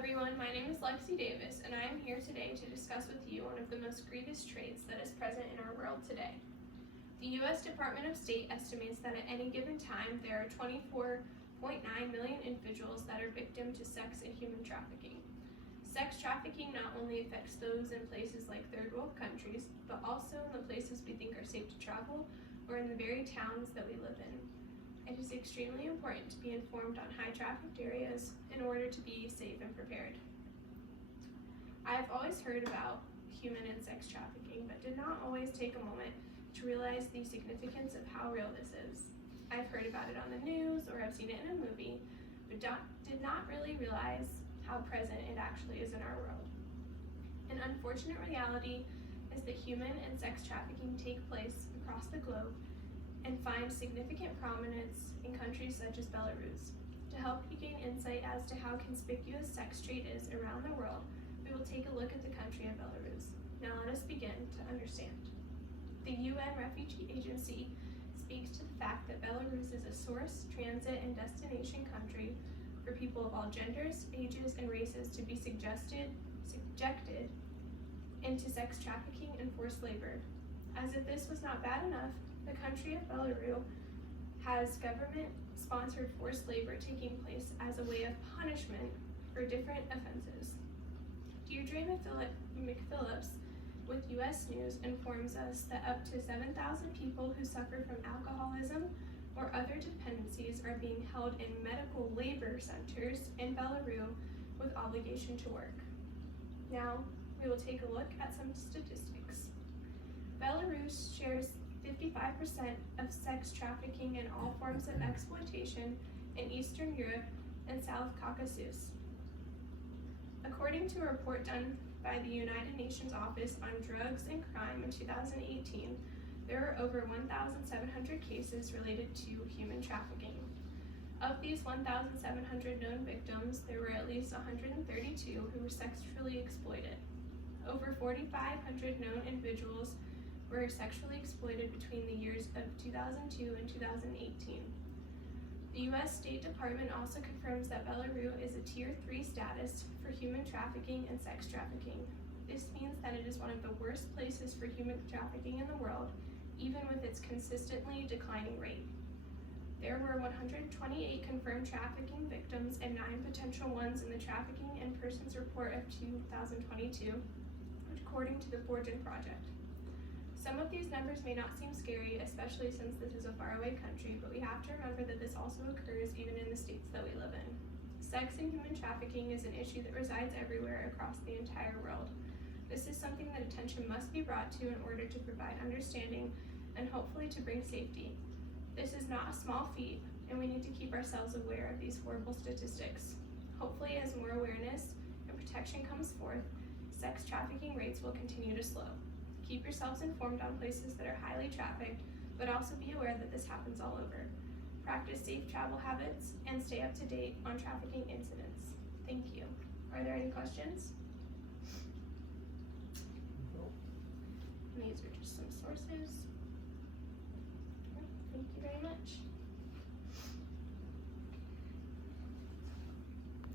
everyone, my name is Lexi Davis, and I am here today to discuss with you one of the most grievous traits that is present in our world today. The U.S. Department of State estimates that at any given time there are 24.9 million individuals that are victim to sex and human trafficking. Sex trafficking not only affects those in places like third world countries, but also in the places we think are safe to travel or in the very towns that we live in. It is extremely important to be informed on high-trafficked areas in order to be safe and prepared. I have always heard about human and sex trafficking, but did not always take a moment to realize the significance of how real this is. I've heard about it on the news or I've seen it in a movie, but did not really realize how present it actually is in our world. An unfortunate reality is that human and sex trafficking take place across the globe and find significant prominence in countries such as Belarus. To help you gain insight as to how conspicuous sex trade is around the world, we will take a look at the country of Belarus. Now let us begin to understand. The UN Refugee Agency speaks to the fact that Belarus is a source, transit, and destination country for people of all genders, ages, and races to be subjected into sex trafficking and forced labor. As if this was not bad enough, the country of Belarus has government-sponsored forced labor taking place as a way of punishment for different offenses. Deirdre McPhillips with U.S. News informs us that up to 7,000 people who suffer from alcoholism or other dependencies are being held in medical labor centers in Belarus with obligation to work. Now, we will take a look at some statistics. Belarus shares 55% of sex trafficking and all forms of exploitation in Eastern Europe and South Caucasus. According to a report done by the United Nations Office on Drugs and Crime in 2018, there are over 1,700 cases related to human trafficking. Of these 1,700 known victims, there were at least 132 who were sexually exploited. Over 4,500 known individuals were sexually exploited between the years of 2002 and 2018. The U.S. State Department also confirms that Belarus is a Tier 3 status for human trafficking and sex trafficking. This means that it is one of the worst places for human trafficking in the world, even with its consistently declining rate. There were 128 confirmed trafficking victims and 9 potential ones in the Trafficking in Persons report of 2022, according to the Fortune Project. Some of these numbers may not seem scary, especially since this is a faraway country, but we have to remember that this also occurs even in the states that we live in. Sex and human trafficking is an issue that resides everywhere across the entire world. This is something that attention must be brought to in order to provide understanding and hopefully to bring safety. This is not a small feat, and we need to keep ourselves aware of these horrible statistics. Hopefully, as more awareness and protection comes forth, sex trafficking rates will continue to slow. Keep yourselves informed on places that are highly trafficked, but also be aware that this happens all over. Practice safe travel habits and stay up to date on trafficking incidents. Thank you. Are there any questions? No. And these are just some sources. Thank you very much.